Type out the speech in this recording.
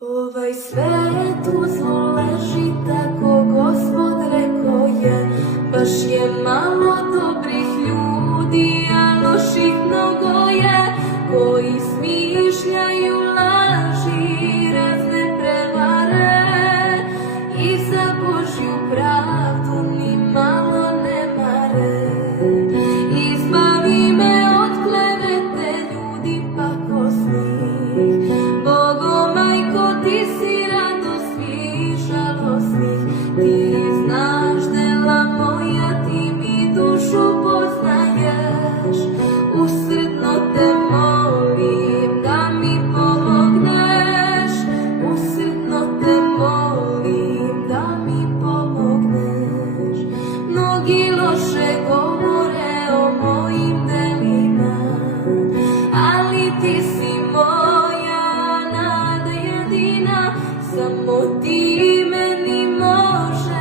Ovaj svet u zlu leži, tako Gospod rekao je, baš je malo dobrih ljudi, a loših mnogo je, koji smišljaju laži, razne prevare i za Božju pravdu ni malo ne mare. Izbavi me od klevete ljudi pakosnih, Bogo majko, ti si radost svih žalosnih, ti znaš dela moja, ti mi dušu poznaješ, usrdno te molim da mi pomogneš, usrdno te molim da mi pomogneš. Mnogi loše govore o mojim delima, ali ti si moja nada jedina, samo ti meni možeš